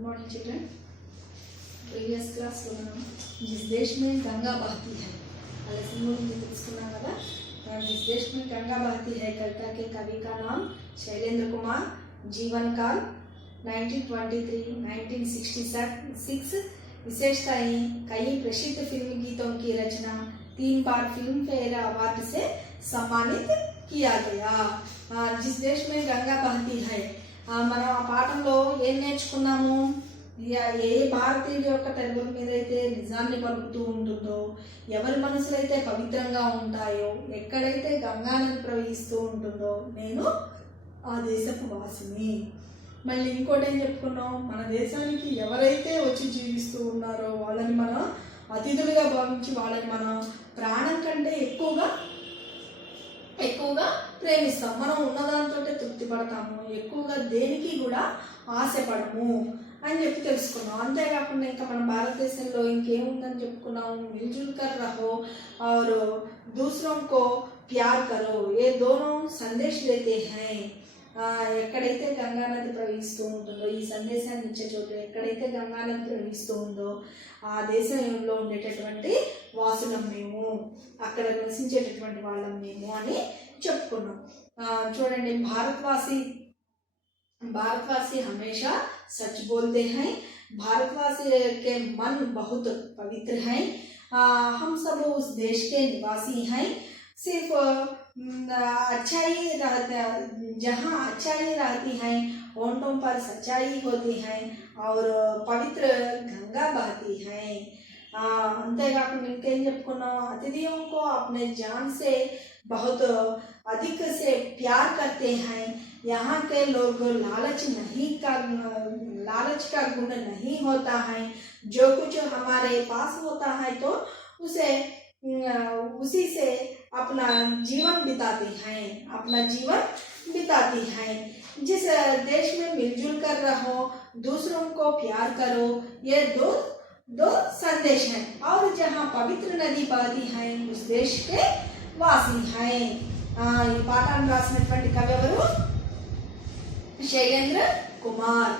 Good morning children. Previous class లో మనం जिस देश में गंगा बहती है लेसन గురించి తెలుసుకున్నాం కదా। जिस देश में गंगा बहती है कविता के कवि का नाम शैलेंद्र कुमार, जीवन काल 1923-1966। विशेषताएं, कई प्रसिद्ध फिल्म गीतों की रचना, 3 बार फिल्म फेयर अवार्ड से सम्मानित किया गया। जिस देश में गंगा बहती है మనం ఆ పాఠంలో ఏం నేర్చుకున్నాము? ఏ భారతీయుల యొక్క తెలుగు మీద అయితే నిజాన్ని పలుకుతూ ఉంటుందో, ఎవరి మనసులు అయితే పవిత్రంగా ఉంటాయో, ఎక్కడైతే గంగా నది ప్రవహిస్తూ ఉంటుందో నేను ఆ దేశపు వాసిని. మళ్ళీ ఇంకోటి ఏం చెప్పుకున్నాం? మన దేశానికి ఎవరైతే వచ్చి జీవిస్తూ ఉన్నారో వాళ్ళని మనం అతిథులుగా భావించి వాళ్ళని మనం ప్రాణం కంటే ఎక్కువగా ప్రేమిస్తాం. మనం ఉన్నదాంతో తృప్తి పడతాము, ఎక్కువగా దేనికి కూడా ఆశపడము అని చెప్పి తెలుసుకున్నాం. అంతేకాకుండా ఇంకా మన భారతదేశంలో ఇంకేముందని చెప్పుకున్నాము? మిల్జుల్ కర్ రహో और दूसरों को प्यार करो, ये दोनों संदेश देते हैं. ఎక్కడైతే గంగా నది ప్రవహిస్తూ ఉంటుందో, ఈ సందేశాన్ని ఇచ్చే చోటు ఎక్కడైతే గంగా నది ప్రవహిస్తూ ఉందో ఆ దేశంలో ఉండేటటువంటి వాసులం మేము, అక్కడ నివసించేటటువంటి వాళ్ళం మేము అని చెప్పుకున్నాం. చూడండి, भारतवासी हमेशा सच बोलते हैं, भारतवासी के मन बहुत पवित्र हैं, हम सब उस देश के निवासी हैं. सिर्फ अच्छाई रहता, जहाँ अच्छाई रहती है होंठों पर सच्चाई होती है और पवित्र गंगा बहती है. अंतेकाकुंडा इंकेम చెప్పుకున్నాం? अतिथियों को अपने जान से बहुत अधिक से प्यार करते हैं. यहाँ के लोग लालच का गुण नहीं होता है. जो कुछ हमारे पास होता है तो उसी से अपना जीवन बिताती हैं. जिस देश में मिलजुल कर रहो, दूसरों को प्यार करो, ये दो संदेश हैं. और जहाँ पवित्र नदी बहती है उस देश के वासी हैं. ఈ పాఠాన్ని రాసినటువంటి కవి ఎవరు? शैलेंद्र कुमार.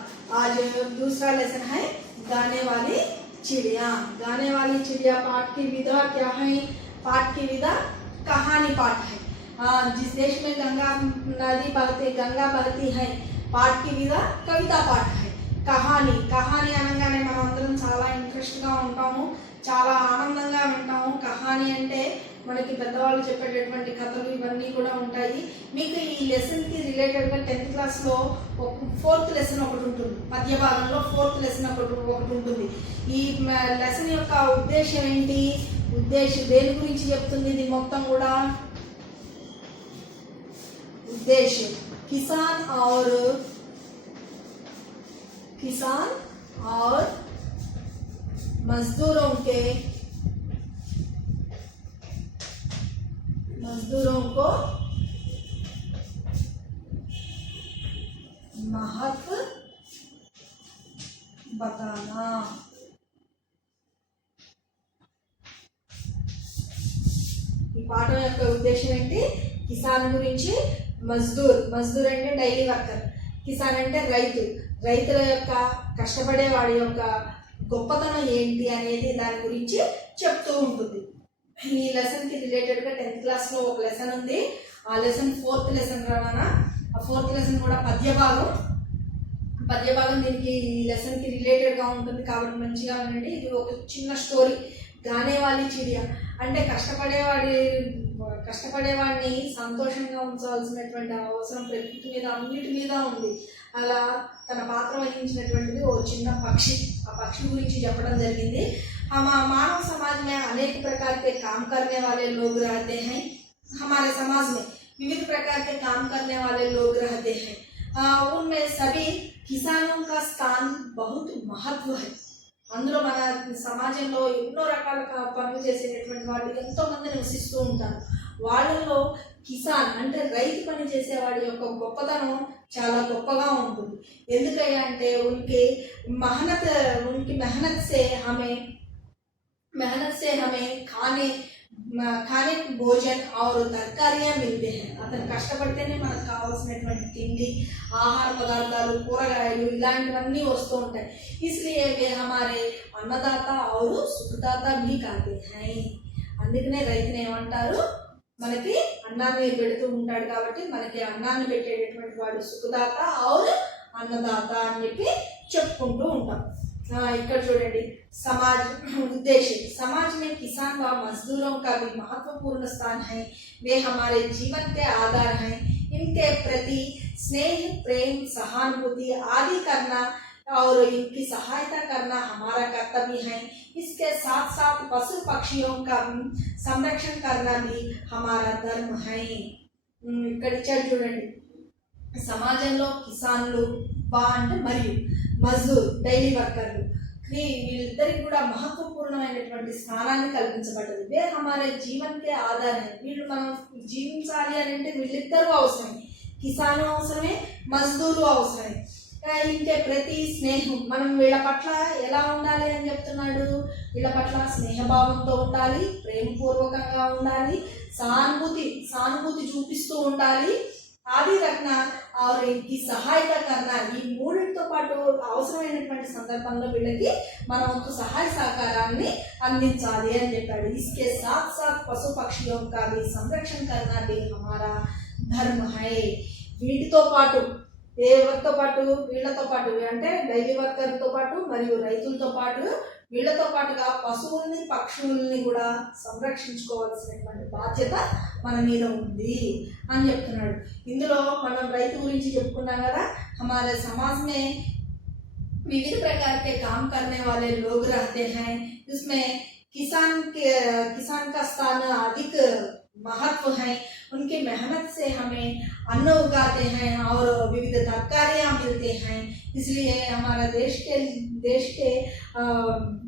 आज दूसरा लेसन है गाने वाली चिड़िया. गाने वाली चिड़िया पाठ की विधा क्या है? पाठ की विधा कहानी पाठ है. जिस देश में गंगा बहती है पाठ की विधा कविता पाठ है. కహాని అనగానే మనం అందరం చాలా ఇంట్రెస్ట్గా ఉంటాము, చాలా ఆనందంగా వింటాము. కహాని అంటే మనకి పెద్దవాళ్ళు చెప్పేటటువంటి కథలు ఇవన్నీ కూడా ఉంటాయి. మీకు ఈ లెసన్కి రిలేటెడ్గా 10th క్లాస్లో 4th లెసన్ ఒకటి ఉంటుంది, మధ్య భాగంలో 4th లెసన్ ఒకటి ఉంటుంది. ఈ లెసన్ యొక్క ఉద్దేశం ఏంటి? దేని గురించి చెప్తుంది ఇది మొత్తం కూడా? ఉద్దేశం किसान और मजदूरों को महत्व बताना. ఈ పాఠం యొక్క ఉద్దేశం ఏంటి? కిసాన్ గురించి, మజ్దూర్ అంటే డైలీ వర్కర్, కిసాన్ అంటే రైతుల యొక్క కష్టపడేవాడి యొక్క గొప్పతనం ఏంటి అనేది దాని గురించి చెప్తూ ఉంటుంది. ఈ లెసన్కి రిలేటెడ్గా 10th క్లాస్లో ఒక లెసన్ ఉంది. ఆ లెసన్ 4th లెసన్ రానా. ఆ 4th లెసన్ కూడా పద్యభాగం దీనికి ఈ లెసన్కి రిలేటెడ్గా ఉంటుంది కాబట్టి మంచిగా వినండి. ఇది ఒక చిన్న స్టోరీ. గానేవాలి చిడియా అంటే కష్టపడేవాడిని సంతోషంగా ఉంచాల్సినటువంటి అవసరం ప్రకృతి మీద అన్నిటి మీద ఉంది. అలా తన పాత్ర వహించినటువంటిది ఓ చిన్న పక్షి. ఆ పక్షి గురించి చెప్పడం జరిగింది. मानव समाज में अनेक प्रकार के काम करने वाले लोग रहते हैं. हमारे समाज में विविध प्रकार के काम करने वाले लोग रहते हैं. उनमें सभी किसानों का स्थान बहुत महत्व है. అందులో మన సమాజంలో ఎన్నో రకాల పనులు చేసేటటువంటి వాళ్ళు ఎంతో మంది నివసిస్తూ ఉంటారు. వాళ్ళలో కిసాన్ అంటే రైతు పని చేసేవాడి యొక్క గొప్పతనం చాలా గొప్పగా ఉంటుంది. ఎందుకయ్యా అంటే उनकी मेहनत से हमें खाने खाने भोजन और तरकारियां मिलते हैं అతను కష్టపడితేనే మనకు కావాల్సినటువంటి తిండి ఆహార పదార్థాలు కూరగాయలు ఇలాంటివన్నీ వస్తూ ఉంటాయి इसलिए वे हमारे अन्नदाता और सुखदाता भी कहते हैं అందుకనే రైతుని ఏమంటారు మనకి అన్నాన్ని పెడుతూ ఉంటాడు కాబట్టి మనకి అన్నాన్ని పెట్టేటటువంటి వాడు సుఖదాత और अन्नदाता అని చెప్పి చెప్పుకుంటూ ఉంటాం ఇక్కడ చూడండి समाज उद्देश्य समाज में किसान व मजदूरों का भी महत्वपूर्ण स्थान है वे हमारे जीवन के आधार हैं इनके प्रति स्नेह प्रेम सहानुभूति आदि करना और इनकी सहायता करना हमारा कर्तव्य है इसके साथ साथ पशु पक्षियों का संरक्षण करना भी हमारा धर्म है ఇక్కడ చూడండి సమాజంలో కిసాన్లు బాండ్ మరియు మజ్దూర్ డైలీ వర్కర్లు వీళ్ళిద్దరికి కూడా మహత్వపూర్ణమైనటువంటి స్థానాన్ని కల్పించబడ్డది వే హమారే జీవన్ కే ఆధారం వీళ్ళు మనం జీవించాలి అని అంటే వీళ్ళిద్దరూ అవసరమే కిసాను అవసరమే మజ్దూరు అవసరమే ఇంకే ప్రతి స్నేహం మనం వీళ్ళ పట్ల ఎలా ఉండాలి అని చెప్తున్నాడు వీళ్ళ పట్ల స్నేహభావంతో ఉండాలి ప్రేమపూర్వకంగా ఉండాలి సానుభూతి చూపిస్తూ ఉండాలి ఆది రకన और इनकी సహాయత करना ఈ మూడింటితో పాటు అవసరమైనటువంటి సందర్భంలో వీళ్ళకి మనం ఒక సహాయ సహకారాన్ని అందించాలి అని చెప్పాడు इसके साथ साथ पशु पक्षियों का भी संरक्षण करना भी हमारा धर्म है వీటితో పాటు ఎవరితో పాటు వీళ్ళతో పాటు అంటే డైలీ వర్కర్తో పాటు మరియు రైతులతో పాటు వీళ్ళతో పాటుగా పశువుల్ని పక్షుల్ని కూడా సంరక్షించుకోవాల్సినటువంటి బాధ్యత మన మీద ఉంది అని చెప్తున్నాడు ఇందులో మనం రైతు గురించి చెప్పుకున్నాం కదా हमारे समाज में विविध प्रकार के काम करने वाले लोग रहते हैं इसमें किसान का स्थान अधिक महत्व है उनके मेहनत से हमें अन्न उगाते हैं और विविध तरकारियां मिलते हैं इसलिए हमारा देश के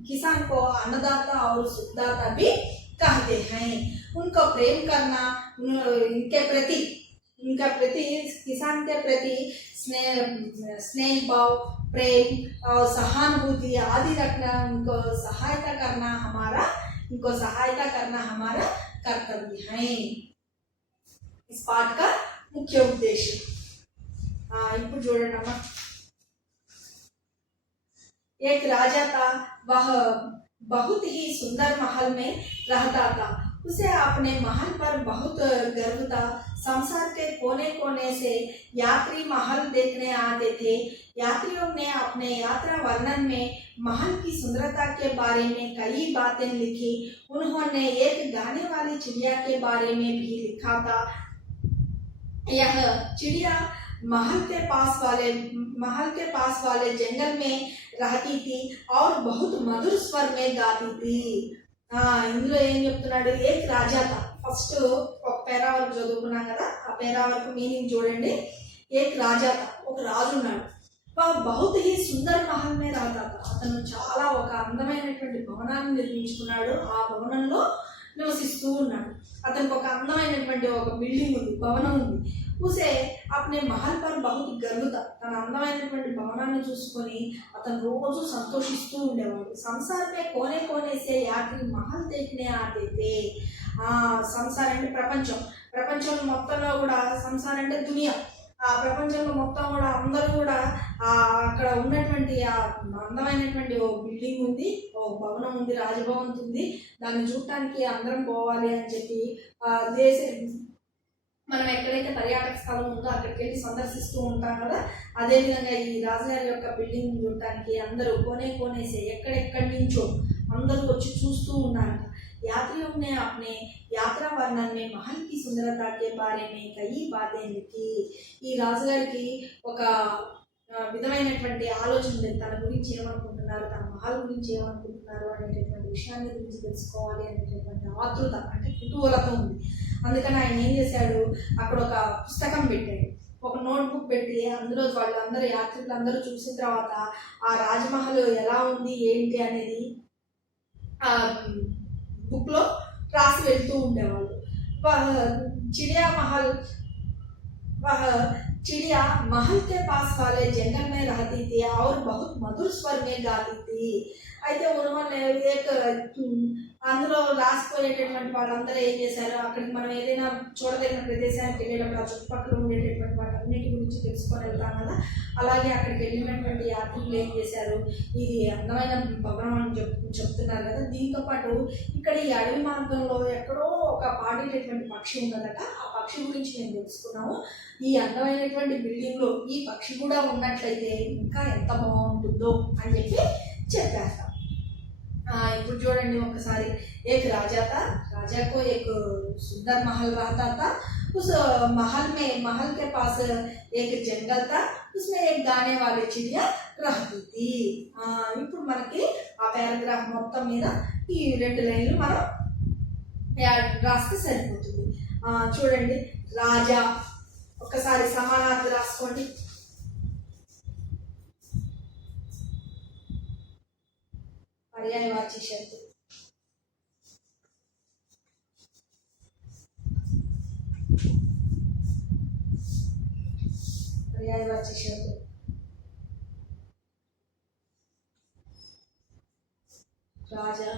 किसान को अन्नदाता और सुखदाता भी कहते हैं उनको प्रेम करना उनका प्रति किसान के प्रति स्नेह भाव प्रेम और सहानुभूति आदि रखना उनको सहायता करना हमारा कर्तव्य है इस पाठ का मुख्य उद्देश्य ఇప్పుడు చూడండి అమ్మా एक राजा था वह बहुत ही सुंदर महल में रहता था उसे अपने महल पर बहुत गर्व था संसार के कोने कोने से यात्री महल देखने आते थे यात्रियों ने अपने यात्रा वर्णन में महल की सुंदरता के बारे में कई बातें लिखी उन्होंने एक गाने वाली चिड़िया के बारे में भी लिखा था यह चिड़िया महल के पास वाले जंगल में रहती थी और बहुत मधुर स्वर में गाती थी ఇందులో ఏం చెప్తున్నాడు ఏక్ రాజా ఫస్ట్ ఒక పేరా వరకు చదువుకున్నాం కదా ఆ పేరా వరకు మీనింగ్ చూడండి ఏక్ రాజా ఒక రాజు ఉన్నాడు బహుత్ హీ సుందర్ మహల్ మే రాజా అతను చాలా ఒక అందమైనటువంటి భవనాన్ని నిర్మించుకున్నాడు ఆ భవనంలో నివసిస్తూ ఉన్నాడు అతనికి ఒక అందమైనటువంటి ఒక బిల్డింగ్ ఉంది భవనం ఉంది उसे अपने महल पर बहुत गर्व था తన అందమైనటువంటి భవనాన్ని చూసుకొని అతను రోజు సంతోషిస్తూ ఉండేవాడు సంసార్ में कोने कोने से यात्री महल देखने आते थे సంసార్ అంటే ప్రపంచం మొత్తంలో కూడా సంసార్ అంటే దునియా ఆ ప్రపంచంలో మొత్తం కూడా అందరూ కూడా అక్కడ ఉన్నటువంటి ఆ అందమైనటువంటి ఓ బిల్డింగ్ ఉంది ఓ భవనం ఉంది రాజభవన్ ఉంది దాన్ని చూడటానికి అందరం పోవాలి అని చెప్పి మనం ఎక్కడైతే పర్యాటక స్థలం ఉందో అక్కడికి వెళ్ళి సందర్శిస్తూ ఉంటాం కదా అదేవిధంగా ఈ రాజుగారి యొక్క బిల్డింగ్ చూడటానికి అందరూ కోనేసే ఎక్కడెక్కడి నుంచో అందరూ వచ్చి చూస్తూ ఉన్నారు यात्रियों ने अपने यात्रा वर्णन में महल की सुंदरता के बारे में कई बातें लिखी ఈ రాజుగారికి ఒక విధమైనటువంటి ఆలోచన ఉంది తన గురించి ఏమనుకుంటున్నారు తన మహల్ గురించి ఏమనుకుంటున్నారు అనేటటువంటి విషయాన్ని గురించి తెలుసుకోవాలి అనేటటువంటి ఆతృత అంటే కుతూహలత ఉంది అందుకని ఆయన ఏం చేశాడు అక్కడ ఒక పుస్తకం పెట్టాడు ఒక నోట్బుక్ పెట్టి అందులో వాళ్ళందరూ యాత్రికులందరూ చూసిన తర్వాత ఆ రాజమహల్ ఎలా ఉంది ఏంటి అనేది ఆ బుక్లో రాసి వెళ్తూ ఉండేవాళ్ళు చిడియా మహల్ वह चिड़िया महल के पास वाले जंगल में रहती थी और बहुत मधुर स्वर में गाती थी। అయితే ఉన్హోనే ఏక అందులో రాసిపోయేటటువంటి వాళ్ళందరూ ఏం చేశారు, అక్కడికి మనం ఏదైనా చూడదగిన ప్రదేశానికి వెళ్ళేటప్పుడు ఆ చుట్టుపక్కల ఉండేటటువంటి వాటన్నిటి గురించి తెలుసుకొని వెళ్తాం కదా, అలాగే అక్కడికి వెళ్ళినటువంటి యాత్రికులు ఏం చేశారు, ఇది అందమైన భవనం అని చెప్తున్నారు కదా, దీంతో పాటు ఇక్కడ ఈ అడవి మార్గంలో ఎక్కడో ఒక పాడేటటువంటి పక్షి ఉన్నదట, ఆ పక్షి గురించి మేము తెలుసుకున్నాము. ఈ అందమైనటువంటి బిల్డింగ్లో ఈ పక్షి కూడా ఉన్నట్లయితే ఇంకా ఎంత బాగుంటుందో అని చెప్పి చెప్పారు. ఇప్పుడు చూడండి ఒకసారి, एक राजा था, राजा को एक सुंदर महल रहता था, उस महल के पास एक जंगल था, उसमें एक गाने वाली चिड़िया रहती थी. ఇప్పుడు మనకి ఆ పారాగ్రాఫ్ మొత్తం మీద ఈ 2 లైన్లు మనం రాస్తే సరిపోతుంది. చూడండి, రాజా ఒకసారి సమానార్థి రాసుకోండి. पर्यायवाची शब्द, पर्यायवाची शब्द राजा,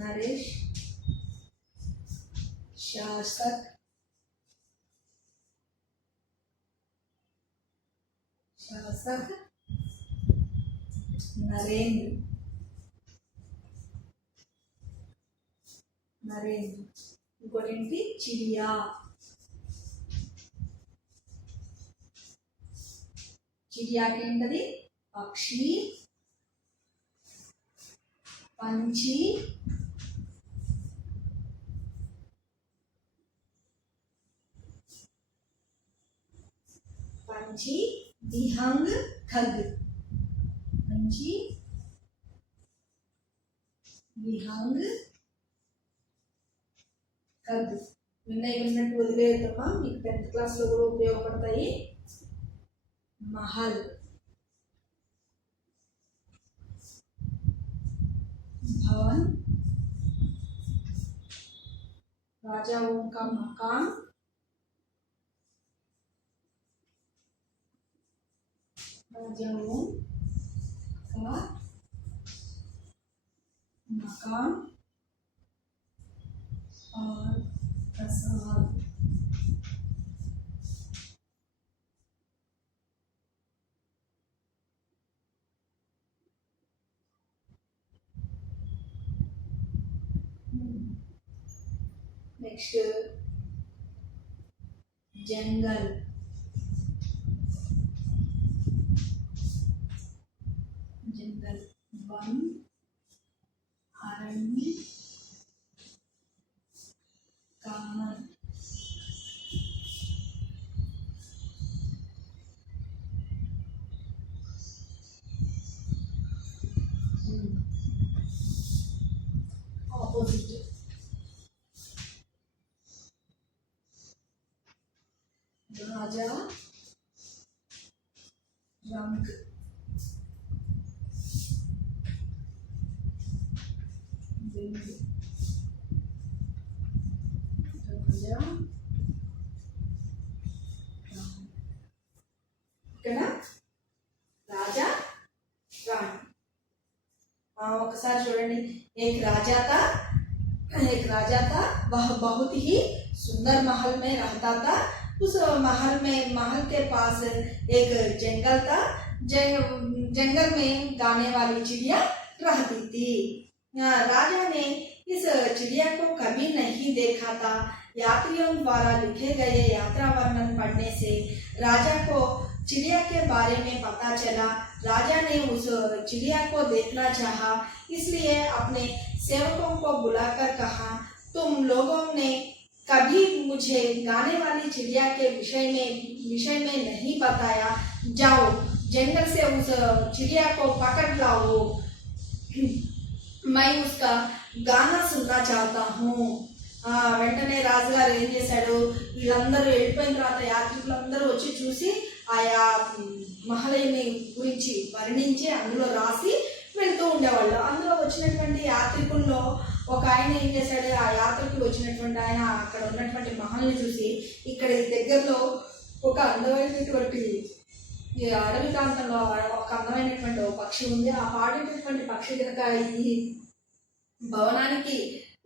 नरेश, शासक, नरेंद्र, ఇంకోటి చిడియా, చిడియాకి ఏంటది పక్షి, పంచి, पंछी, विहंग, खग, पंछी, विहंग, खग. విన్నట్టు వదిలేద్దామా, మీకు 10th క్లాస్లో కూడా ఉపయోగపడతాయి. महल, भवन, राजाओं का मकान, राजाओं का मकान और प्रसाद. नेक्स्ट, जंगल, जंगल, वन, अरण्य, कानन. ऑपोजिट, राजा, रंग, राजा, ఓకేనా, రాజా, రాణి. ఒకసారి చూడండి, एक राजा था, वह बहुत ही सुंदर महल में रहता था. उस महल के पास एक जंगल था, जंगल में गाने वाली चिड़िया रहती थी. राजा ने इस चिड़िया को कभी नहीं देखा था. यात्रियों द्वारा लिखे गए यात्रा वर्णन पढ़ने से राजा को चिड़िया के बारे में पता चला. राजा ने उस चिड़िया को देखना चाहा, इसलिए अपने सेवकों को बुलाकर कहा, तुम लोगों ने कभी मुझे गाने वाली चिड़िया के विषय में नहीं बताया. जाओ जंगल से उस चिड़िया को पकड़ लाओ, मैं उसका गाना सुनना चाहता हूँ. వెంటనే రాజుగారు ఏం చేశాడు, వీళ్ళందరూ వెళ్ళిపోయిన తర్వాత యాత్రికులందరూ వచ్చి చూసి ఆయా మహలేని గురించి వర్ణించి అందులో రాసి వెళ్తూ ఉండేవాళ్ళు. అందులో వచ్చినటువంటి యాత్రికుల్లో ఒక ఆయన ఏం చేశాడు, ఆ యాత్రకు వచ్చినటువంటి ఆయన అక్కడ ఉన్నటువంటి మహల్ని చూసి ఇక్కడ దగ్గరలో ఒక అందమైనటువంటి ఈ అడవి ప్రాంతంలో ఒక అందమైనటువంటి ఓ పక్షి ఉంది. ఆ పాడేటటువంటి పక్షి కనుక ఈ భవనానికి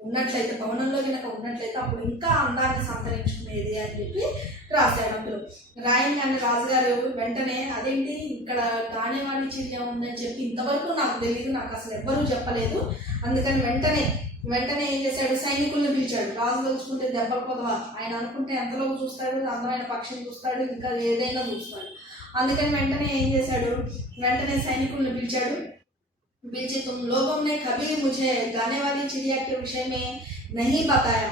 ఉన్నట్లయితే, భవనంలో కనుక ఉన్నట్లయితే అప్పుడు ఇంకా అందాన్ని సంతరించుకునేది అని చెప్పి రాశాడు. అందులో రాయంగానే రాజుగారు వెంటనే అదేంటి ఇక్కడ గానేవాడి చిడియా ఉందని చెప్పి ఇంతవరకు నాకు తెలియదు, నాకు అసలు ఎవ్వరూ చెప్పలేదు. అందుకని వెంటనే ఏం చేశాడు, సైనికుల్ని పిలిచాడు. రాజు తలుచుకుంటే దెబ్బలు పొదవా, ఆయన అనుకుంటే ఎంతలో చూస్తాడు, అందమైన పక్షిని చూస్తాడు, ఇంకా ఏదైనా చూస్తాడు. అందుకని వెంటనే ఏం చేశాడు, వెంటనే సైనికుల్ని పిలిచాడు. बीच तुम लोगों ने कभी मुझे गाने वाली चिड़िया के विषय में नहीं बताया.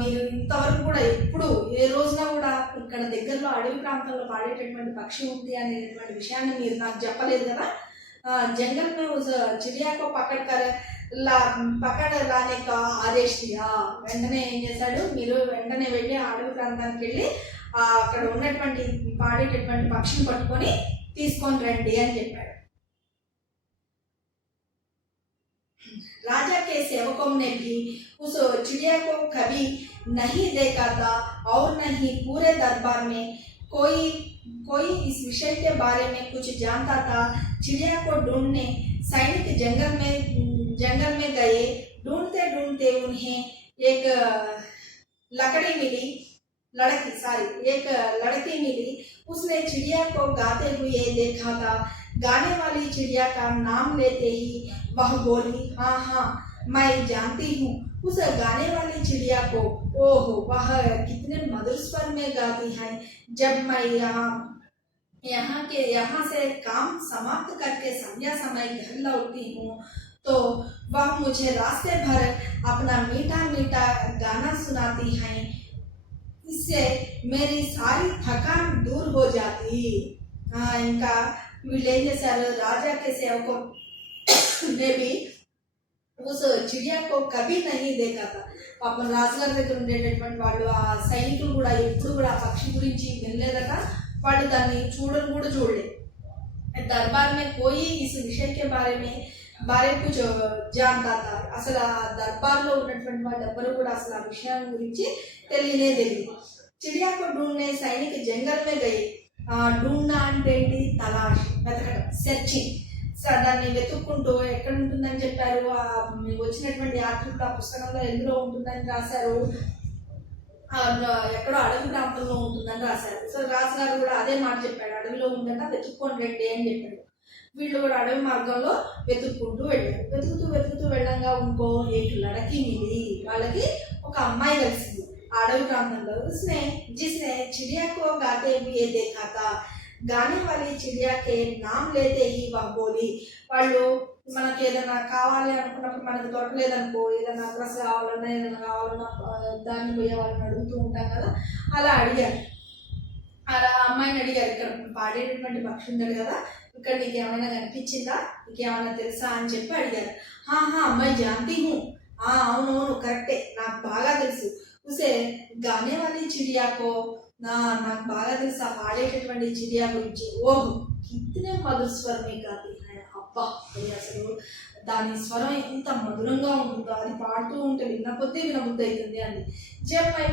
మీరు ఇంతవరకు కూడా ఎప్పుడు ఏ రోజున కూడా ఇక్కడ దగ్గరలో అడవి ప్రాంతంలో పాడేటటువంటి పక్షి ఉంది అనేటువంటి విషయాన్ని మీరు నాకు చెప్పలేదు కదా. जंगल में उस चिड़िया को పకడ లానే కా ఆదేశ్ దియా. వెంటనే ఏం చేశాడు, మీరు వెంటనే వెళ్ళి అడవి ప్రాంతానికి వెళ్ళి అక్కడ ఉన్నటువంటి పాడేటటువంటి పక్షిని పట్టుకొని తీసుకొని రండి అని చెప్పాడు. राजा के सेवकों ने भी उस चिड़िया को कभी नहीं देखा था और न ही पूरे दरबार में कोई इस विषय के बारे में कुछ जानता था. चिड़िया को ढूंढने सैनिक जंगल में गए. ढूंढते ढूंढते उन्हें एक लड़की मिली. उसने चिड़िया को गाते हुए देखा था. गाने वाली चिड़िया का नाम लेते ही वह बोली, हाँ हाँ मैं जानती हूँ उस गाने वाली चिड़िया को. ओहो, वह कितने मधुर स्वर में गाती है. जब मैं यहाँ से काम समाप्त करके संध्या समय घर लौटती हूँ तो वह मुझे रास्ते भर अपना मीठा मीठा गाना सुनाती है. इससे मेरी सारी थकान दूर हो जाती. इनका వీళ్ళు ఏం చేశారు, రాజాకే సేవకో ने भी उस चिड़िया को कभी नहीं देखा था. పాపం రాజుగారి దగ్గర ఉండేటటువంటి వాళ్ళు ఆ సైనికులు కూడా ఎప్పుడు కూడా ఆ పక్షి గురించి వినలేదట. వాళ్ళు దాన్ని కూడా చూడలేదు. दरबार में कोई इस विषय के बारे कुछ जानता था. అసలు ఆ దర్బార్లో ఉన్నటువంటి వాళ్ళు ఎవ్వరూ కూడా అసలు ఆ విషయం గురించి తెలియదు. चिड़िया को ढूंढने सैनिक जंगल में गए. ढूंढना అంటే ఏంటి, తలాష్, వెతకడం, సెర్చింగ్. దాన్ని వెతుక్కుంటూ ఎక్కడ ఉంటుందని చెప్పారు. వచ్చినటువంటి యాత్రికులు ఆ పుస్తకంలో ఎందులో ఉంటుందని రాశారు, ఎక్కడో అడవి ప్రాంతంలో ఉంటుందని రాశారు. సో రాజుగారు కూడా అదే మాట చెప్పాడు, అడవిలో ఉందట, వెతుక్కొని రండి అని చెప్పాడు. వీళ్ళు కూడా అడవి మార్గంలో వెతుక్కుంటూ వెళ్ళారు. వెతుకుతూ వెళ్ళంగా ఇంకో ఏటు లడకి మిలి, వాళ్ళకి ఒక అమ్మాయి కలిసింది అడవి ప్రాంతంలో. जिसने चिड़िया को गाते हुए देखा था. गाने वाली चिड़िया के नाम लेते ही वह बोली. వాళ్ళు మనకి ఏదైనా కావాలి అనుకున్నప్పుడు మనకు దొరకలేదనుకో, ఏదైనా డ్రెస్ కావాలన్నా దాన్ని పోయే వాళ్ళని అడుగుతూ ఉంటాం కదా, అలా అడిగారు. అలా అమ్మాయిని అడిగారు, ఇక్కడ పాడేటటువంటి పక్షి ఉండాడు కదా, ఇక్కడ నీకు ఏమైనా కనిపించిందా, నీకేమైనా తెలుసా అని చెప్పి అడిగారు. అమ్మాయి జాంతీ హూ. అవునవును కరెక్టే, నాకు బాగా తెలుసు. उसे गाने वाली चिड़िया को నాకు బాగా తెలుసు ఆ పాడేటటువంటి చిడియా గురించి. ఓహ్ కితనే మధుర స్వరం में गाती है. అబ్బా, అసలు దాని స్వరం ఎంత మధురంగా ఉంటుందో, అది పాడుతూ ఉంటే విన్న కొద్దీ వినబుద్ధి అవుతుంది అండి. जब मैं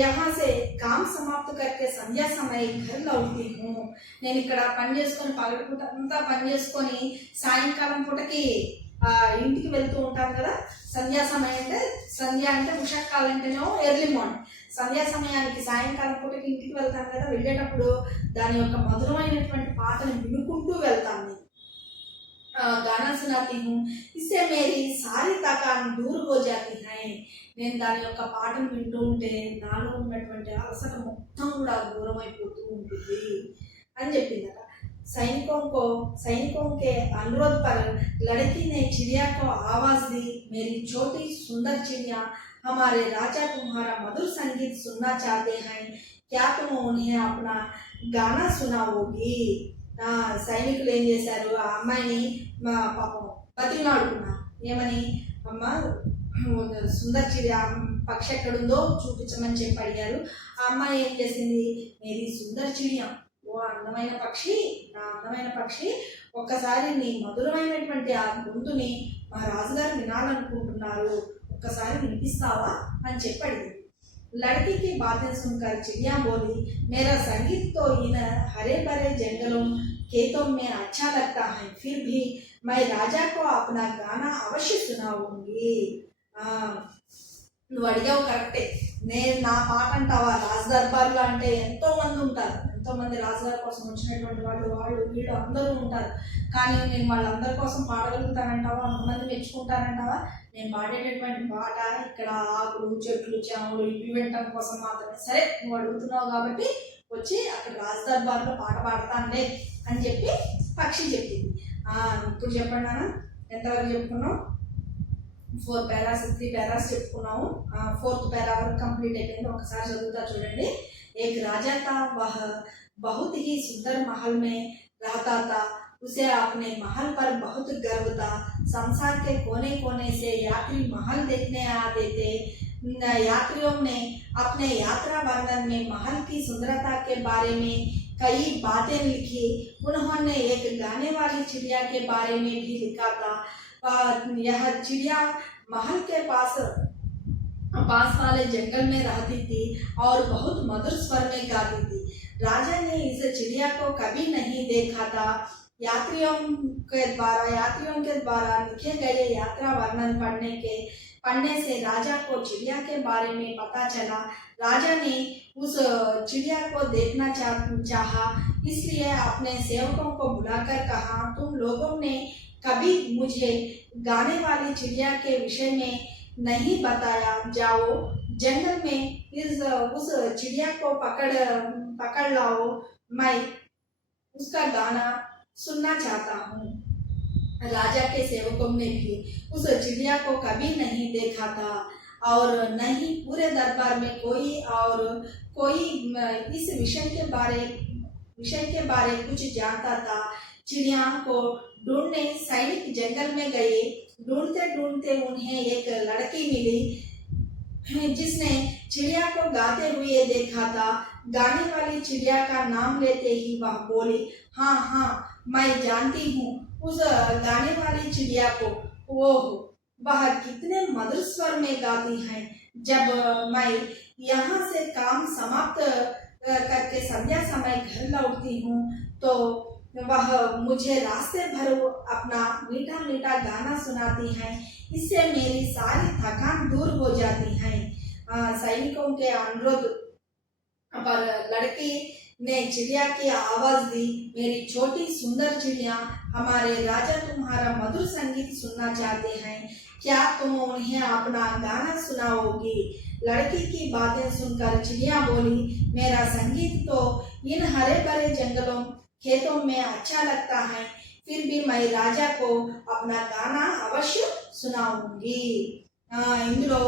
यहाँ से काम समाप्त करके संध्या समय घर लौटती हूँ. నేను ఇక్కడ పని చేసుకొని పగటిపూట అంతా పని చేసుకొని సాయంకాలం పూటకి ఇంటికి వెళ్తూ ఉంటాను కదా. సంధ్యా సమయం అంటే, సంధ్య అంటే ఉషకాలం అంటేనేమో ఎర్లీ మార్నింగ్. సంధ్యా సమయానికి సాయంకాలం పూటకి ఇంటికి వెళ్తాను కదా, వెళ్ళేటప్పుడు దాని యొక్క మధురమైనటువంటి పాటను వినుకుంటూ వెళ్తాను. गाना सुनाती हूँ, इससे मेरी सारी थकान दूर हो जाती है. నేను దాని యొక్క పాటను వింటూ ఉంటే నాలో ఉన్నటువంటి అలసట మొత్తం కూడా దూరం అయిపోతూ ఉంటుంది అని చెప్పిందట. सैनिकों के अनुरोध पर लड़की ने चिड़िया को आवाज दी. मेरी छोटी सुंदर चिड़िया, हमारे राजा तुम्हारा मधुर संगीत सुनना चाहते हैं. क्या तुम उन्हें अपना गाना सुनाओगी. సైనికులు ఏం చేశారు, ఆ అమ్మాయిని పాపం బతికినాడుకున్నారు. ఏమని, అమ్మ సుందర్ చిడియా పక్షి ఎక్కడుందో చూపించమని చెప్పి అడిగారు. ఆ అమ్మాయి ఏం చేసింది, మేరీ సుందర్ చిడియా, ఓ అందమైన పక్షి, నా అందమైన పక్షి, ఒక్కసారి నీ మధురమైనటువంటి ఆ గొంతుని మా రాజుగారు వినాలనుకుంటున్నారు, ఒక్కసారి వినిపిస్తావా అని చెప్పి అడిగింది. लड़की की बातें सुनकर चिड़िया बोली, मेरा संगीत तो इन हरे भरे जंगलों खेतों में अच्छा लगता है, फिर भी मैं राजा को अपना गाना अवश्य सुनाऊंगी। నువ్వు అడిగావు కరెక్టే. నేను నా పాట అంటావా, రాజ దర్బార్లో అంటే ఎంతో మంది ఉంటారు, ఎంతో మంది రాజుగారి కోసం వచ్చినటువంటి వాళ్ళు వీళ్ళు అందరూ ఉంటారు. కానీ నేను వాళ్ళందరి కోసం పాడగలుగుతానంటావా, అంతమంది మెచ్చుకుంటానంటావా? నేను పాడేటటువంటి పాట ఇక్కడ ఆకులు చెట్లు చేమలు ఇవి వినటం కోసం మాత్రమే. సరే నువ్వు అడుగుతున్నావు కాబట్టి వచ్చి అక్కడ రాజ దర్బార్లో పాట పాడతానులే అని చెప్పి పక్షి చెప్పింది. ఇప్పుడు చెప్పండి నాన్న, ఎంతవరకు చెప్పుకున్నాం? 4 पैरास 3 पैरास చెప్పుకున్నాము. 4th पैरा వరకు కంప్లీట్ అయిపోయింది. ఒకసారి చదువుతా చూడండి. एक राजा था, वह बहुत ही सुंदर महल में रहता था। उसे अपने महल पर बहुत गर्व था। संसार के कोने कोने से यात्री महल देखने आते थे। यात्रियों ने अपने यात्रा वर्णन में महल की सुंदरता के बारे में कई बातें लिखी। उन्होंने एक गाने वाली चिड़िया के बारे में भी लिखा था। यह चिड़िया महल के पास वाले जंगल में रहती थी और बहुत मधुर स्वर में गाती थी। राजा ने इस चिड़िया को कभी नहीं देखा था। यात्रियों के द्वारा लिखे गए यात्रा वर्णन पढ़ने से राजा को चिड़िया के बारे में पता चला। राजा ने उस चिड़िया को देखना चाहा, इसलिए अपने सेवकों को बुलाकर कहा, तुम लोगों ने कभी मुझे गाने वाली चिड़िया के विषय में नहीं बताया। जाओ जंगल में उस चिड़िया को पकड़ लाओ, मैं उसका गाना सुनना चाहता हूँ। राजा के सेवकों ने भी उस चिड़िया को कभी नहीं देखा था और न ही पूरे दरबार में कोई इस विषय के बारे कुछ जानता था। चिड़िया को ढूंढने सैनिक जंगल में गए। ढूंढते ढूंढते उन्हें एक लड़की मिली जिसने चिड़िया को गाते हुए देखा था। गाने वाली चिड़िया का नाम लेते ही वह बोली, हाँ हाँ मैं जानती हूँ उस गाने वाली चिड़िया को। ओह, वह कितने मधुर स्वर में गाती है। जब मैं यहाँ से काम समाप्त करके संध्या समय घर लौटती हूँ तो वह मुझे रास्ते भर अपना मीठा मीठा गाना सुनाती है। इससे मेरी सारी थकान दूर हो जाती है। सैनिकों के अनुरोध पर लड़की ने चिड़िया की आवाज दी, मेरी छोटी सुंदर चिड़िया, हमारे राजा तुम्हारा मधुर संगीत सुनना चाहते हैं, क्या तुम उन्हें अपना गाना सुनाओगी? लड़की की बातें सुनकर चिड़िया बोली, मेरा संगीत तो इन हरे भरे जंगलों खेतों में अच्छा लगता है, फिर भी मैं राजा को अपना गाना अवश्य सुनाऊंगी। इंद्रो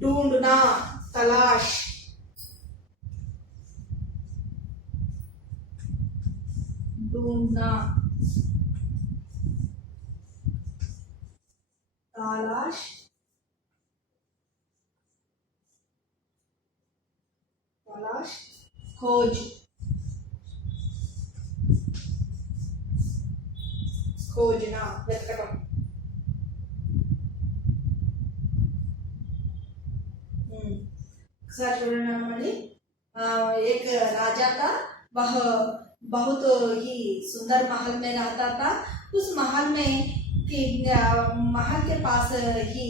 ढूंढना तलाश, ढूंढना तलाश, तलाश खोज, खोजना వెతకడం। ఒకసారి చూడండి మళ్ళీ। एक राजा था, वह बहुत ही सुंदर महल में रहता था। उस महल के पास ही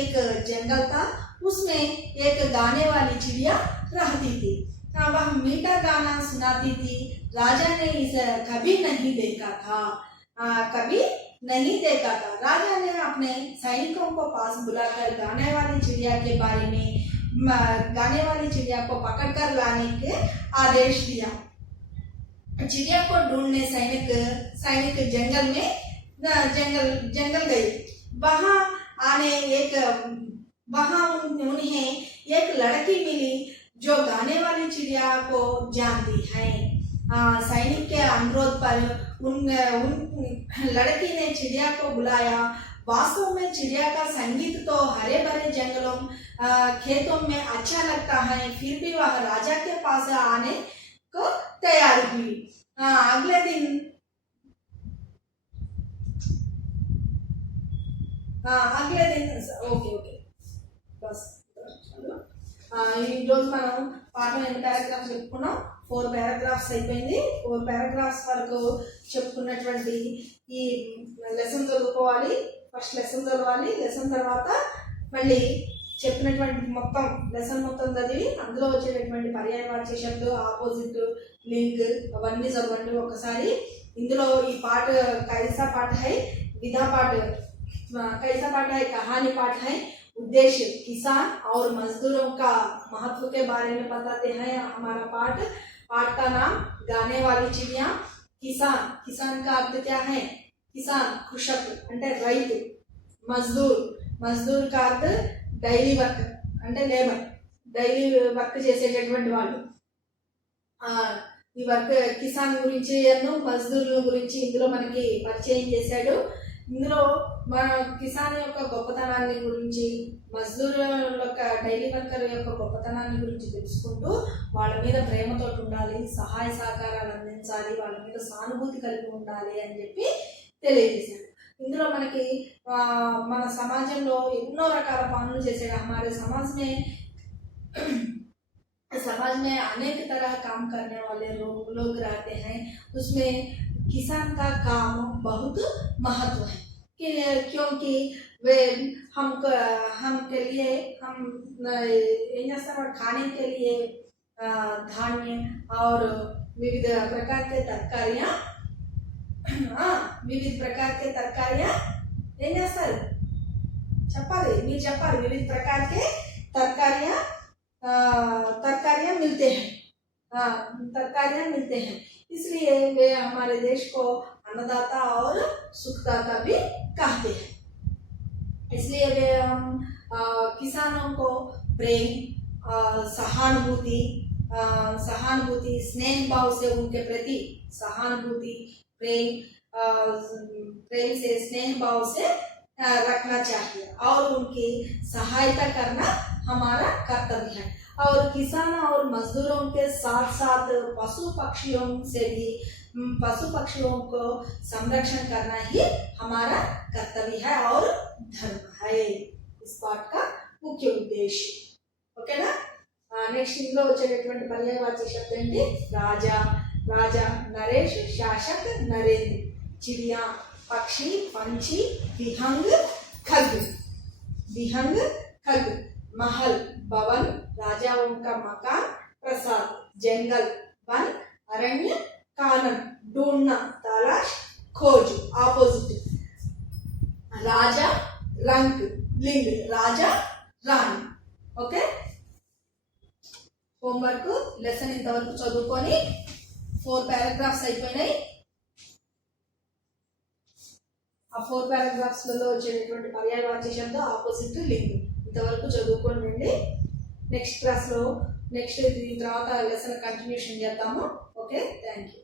एक जंगल था, उसमें एक गाने वाली चिड़िया रहती थी। वह मीठा गाना सुनाती थी। राजा ने इसे कभी नहीं देखा था। राजा ने अपने सैनिकों को पास बुलाकर गाने वाली चिड़िया के बारे में गाने वाली चिड़िया को पकड़कर लाने के आदेश दिया। चिड़िया को ढूंढने सैनिक जंगल गए। वहां उन्हें एक लड़की मिली जो गाने वाली चिड़िया को जानती है। सैनिक के अनुरोध पर उन लड़की ने चिड़िया को बुलाया। वास्तव में चिड़िया का संगीत तो हरे भरे जंगलों खेतों में अच्छा लगता है, फिर भी वह राजा के पास आने को तैयार हुई। अगले दिन ओके बस चलो। ఈ రోజు మనం పాఠం ఎన్ని పారాగ్రాఫ్స్ చెప్పుకున్నాం? 4 పారాగ్రాఫ్స్ అయిపోయింది. 4 పారాగ్రాఫ్స్ వరకు చెప్పుకున్నటువంటి ఈ లెసన్ చదువుకోవాలి. ఫస్ట్ లెసన్ చదవాలి. లెసన్ తర్వాత మళ్ళీ చెప్పినటువంటి మొత్తం లెసన్ మొత్తం చదివి అందులో వచ్చేటటువంటి పర్యాయవాచ్య శబ్దం, ఆపోజిట్, లింక్ అవన్నీ చదవండి ఒకసారి. ఇందులో ఈ पाठ कैसा पाठ है, विधा पाठ कैसा पाठ है, कहानी पाठ है, उद्देश्य किसान और मजदूरों का महत्व के बारे में बताते हैं हमारा पाठ का नाम गाने वाली चिड़िया। किसान, किसान का अर्थ क्या है? किसान कृषक అంటే రైతు. మజ్దూర్, మజ్దూర్ का अर्थ డైలీ వర్క్ అంటే లేబర్, డైలీ వర్క్ చేసేటటువంటి వాళ్ళు. ఈ వర్క్ కిసాన్ గురించి మజ్దూర్ల గురించి ఇందులో మనకి పరిచయం చేశాడు. ఇందులో మన కిసాన్ యొక్క గొప్పతనాన్ని గురించి, మజ్దూర్ యొక్క డైలీ వర్కర్ యొక్క గొప్పతనాన్ని గురించి తెలుసుకుంటూ వాళ్ళ మీద ప్రేమతో ఉండాలి, సహాయ సహకారాలు అందించాలి, వాళ్ళ మీద సానుభూతి కలిగి ఉండాలి అని చెప్పి తెలియజేశాడు. ఇందులో మనకి మన సమాజంలో ఎన్నో రకాల పనులు చేశాడు. हमारे समाज में अनेक तरह काम करने वाले लोग रहते हैं, उसमें किसान का काम बहुत महत्व है क्योंकि वे हम के लिए हम खाने के लिए धान्य और विविध प्रकार के तरकारियाँ विविध प्रकार के तरकारियाँ చెప్పాలి, మీరు చెప్పాలి. विविध प्रकार के तरकारियाँ मिलते हैं, तरकारियाँ मिलते हैं, इसलिए वे हमारे देश को अन्नदाता और सुखदाता भी कहते हैं. इसलिए वे हम किसानों को प्रेम, सहानुभूति, स्नेह भाव से उनके प्रति सहानुभूति, प्रेम से, स्नेह भाव से रखना चाहिए और उनकी सहायता करना हमारा कर्तव्य है. और किसान और मजदूरों के साथ साथ पशु पक्षियों को संरक्षण करना ही हमारा कर्तव्य है और धर्म है. इस पाठ का मुख्य उद्देश्य. ओकेना. नेक्स्ट इंదులో వచ్చేటటువంటి పర్యాయవాచ్య శబ్దం ఏంటి? రాజా, राजा, नरेश शासक, नरेंद्र चिड़िया पक्षी पंछी, विहंग खग, विहंग खग, महल भवन, राजाओं का मकान, प्रसाद जंगल, वन अरण्य, कानन ढूंढना, तलाश, खोज, ऑपोजिट. राजा रंग, लिंग Raja Rani. Okay. Homework lesson ఇంతవరకు చదువుకొని 4 పారాగ్రాఫ్స్ అయిపోయినాయి. ఆ 4 పారాగ్రాఫ్స్ లలో వచ్చేటటువంటి పర్యాయవాచ్య శబ్దం, ఆపోజిట్, లింక్ ఇంతవరకు చదువుకోండి. నెక్స్ట్ క్లాస్లో దీని తర్వాత లెసన్ కంటిన్యూషన్ చేద్దాము. Okay, thank you.